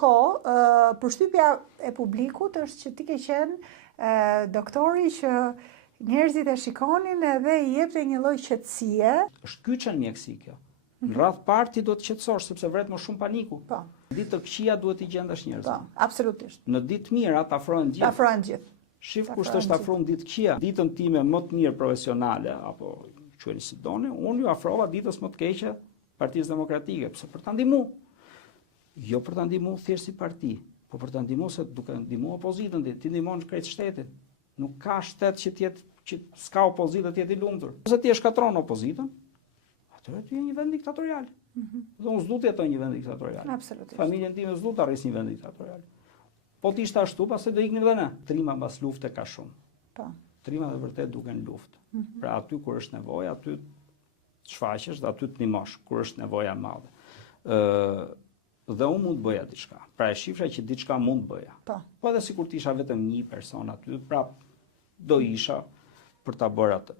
kohë, përshtypja e publikut është që ti ke qenë doktori që njerëzit e shikonin edhe i jepte një lloj qetësie. Është kyçen mjeksi kjo. Në radh parti duhet të qetësosh sepse vret më shumë paniku. Po. Ditë të këqija duhet i gjendash njerëz. Po, absolutisht. Në ditë mira të afrohen gjithë. Afrohen gjithë. Shif kush është afruar ditë këqija. Ditën time më të mirë profesionale apo quheni si doni, unë ju afrova ditës më të keqe Partisë Demokratike, pse për ta ndihmuar. Jo për ta ndihmuar thjesht si parti, por për ta ndihmuar se duke ndihmuar opozitën, ti ndihmon krejt shtetin. Nuk ka shtet që s'ka opozitë të jetë i lumtur. Nëse ti e shkatron opozitën, atëherë ti je një vend diktatorial. Dhe unë s'du të jetoj një vend diktatorial. Absolutisht. Familjen time s'du të arrisë një vend diktatorial. Po ti ishte ashtu, pastaj do iknim edhe ne. Trima mbas lufte ka shumë. Po. Trima dhe vërtet duken luftë. Pra aty kur është nevojë, aty shfaqesh dhe aty të ndihmosh kur është nevoja e madhe. Dhe unë mund të bëja diçka. Pra e shifra që diçka mund të bëja. Po edhe sikur të isha vetëm një person aty, prap do isha për ta bërë atë.